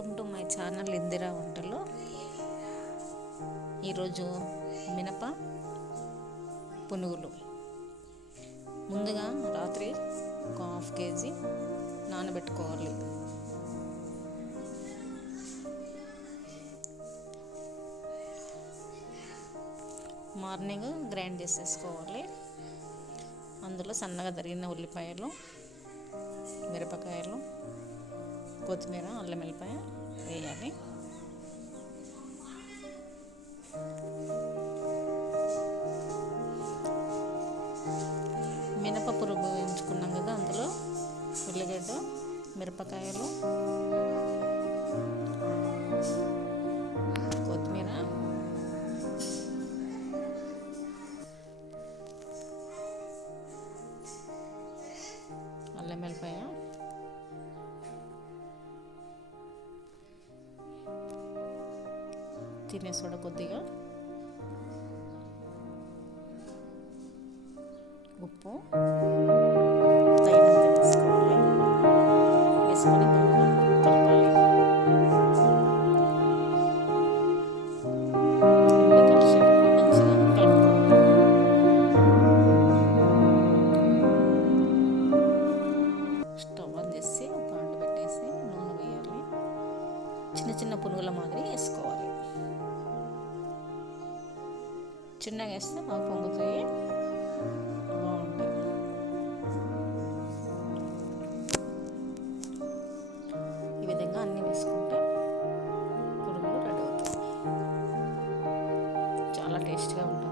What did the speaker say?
Welcome to my channel Indira వంటలు. ఈరోజు మినప పునుగులు. ముందుగా రాత్రి ఒక హాఫ్ కేజీ నానబెట్టుకోవాలి. మార్నింగ్ గ్రైండ్ చేసేసుకోవాలి. అందులో సన్నగా తరిగిన ఉల్లిపాయలు, మిరపకాయలు, కొత్తిమీర, అల్లం వెల్లిపాయ వేయాలి. మినపప్పు వేయించుకున్నాం కదా, అందులో ఉల్లిగడ్డ, మిరపకాయలు, కొత్తిమీర, అల్లం వెల్లిపాయ, తినే సోడా కొద్దిగా, ఉప్పు తగినంత వేసుకోవాలి. వేసుకొని బాగా కలపాలి. అన్నీ కలిసేటట్టు మంచిగా కలుపుకోవాలి. స్టవ్ ఆన్ చేసి ఒక అంటు పెట్టేసి నూనె వేయాలి. చిన్న చిన్న పునుగుల మాదిరి వేసుకోవాలి. చిన్నగా వేస్తే బాగా పొంగుతాయి, బాగుంటాయి. ఈ విధంగా అన్నీ వేసుకుంటే పునుగులు రెడీ అవుతాయి. చాలా టేస్ట్గా ఉంటుంది.